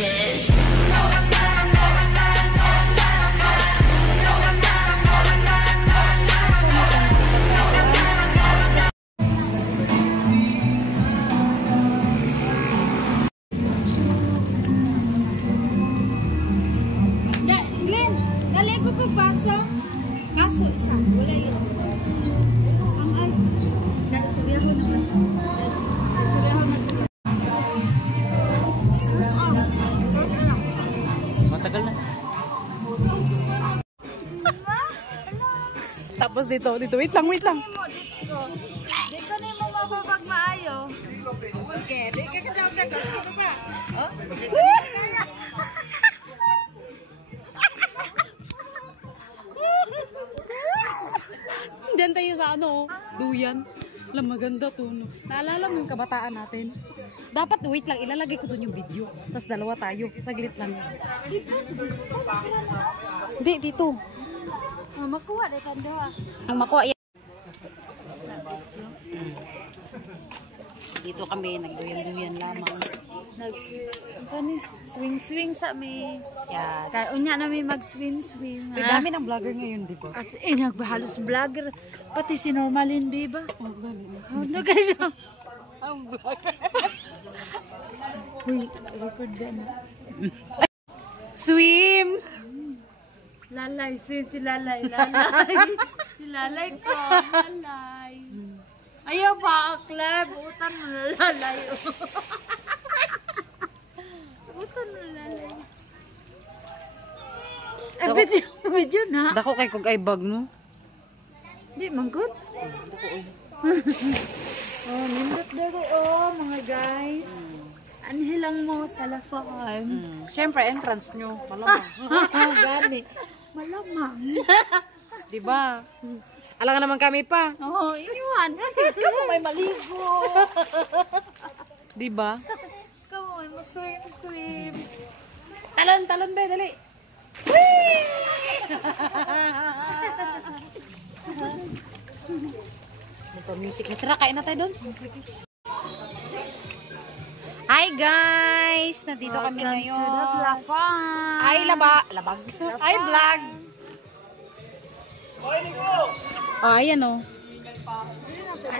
bitches. Kaso isa, wala yun. Ang ay, naistoryaho naman. Naistoryaho naman. Matagal na. Tapos dito. Wait lang. Dito na mo mababag maayo. Okay, di ka ka-down na. Dito ba? Oh? Diyan tayo sa ano, duyan. Alam, maganda to. No? Naalala mo yung kabataan natin? Dapat, wait lang, ilalagay ko dun yung video. Tapos dalawa tayo. Saglit lang. Dito, sige. Hindi, dito. Makuha na kanda. Ang makuha yan. Dito kami, nagduyan-duyan lamang. Swing sa may. Yes. Unya na may mag-swim. May dami ng vlogger ngayon, di ba? Kasi nagbahalos vlogger. Pati si Normalin, di ba? Oh, Ano guys? ang vlogger. Uy, record na. Swim! Lalay, swim si Lalay. Si Lalay ko, Lalay. Ayaw pa, Kleb. Utan mo na Lalay. Utan mo na Lalay. Video na. Dako kay kog ay bag, no? Di, manggod. Oh, nindot dali, oh, mga guys. Anhilang mo sa La Farm. Siyempre, entrance nyo. Malamang. Gani. Malamang. Diba? Alangan naman kami pa. Oo, iwan. Kamu may maligo. Diba? Kamu may maswim. Talon, be, dali. Ito, music. Tara, kain na tayo doon. Hi guys! Nandito kami ngayon. Welcome to the La Farm. Hi, labag. Hi, vlog. Oh, ayan oh.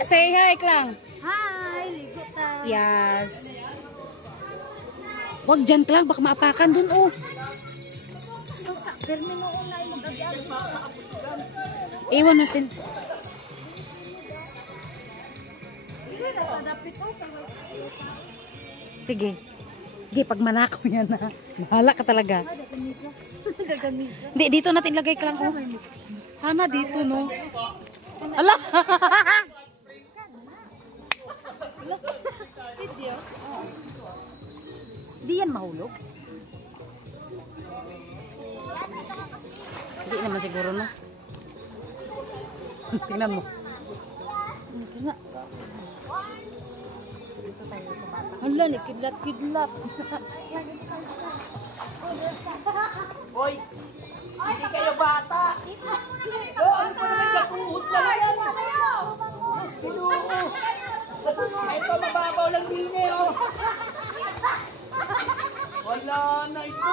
Say hi, Klang. Hi, ligo tayo. Yes. Huwag dyan, Klang. Baka maapakan dun, oh. Pero minuon na yung mag-agyari. Iwan natin. Sige. Sige, pag manakaw yan na. Mahala ka talaga. Hindi, dito natin lagay ka lang. Oh. Sana dito, no? Ala! Di yan mahulog. Hindi naman siguro, no? Tingnan mo. Hala, ni kidlat. Hoy! Hindi kayo bata! Doon pa naman sa tuhod na yan! Ito, mababaw lang din eh, oh! Wala na ito!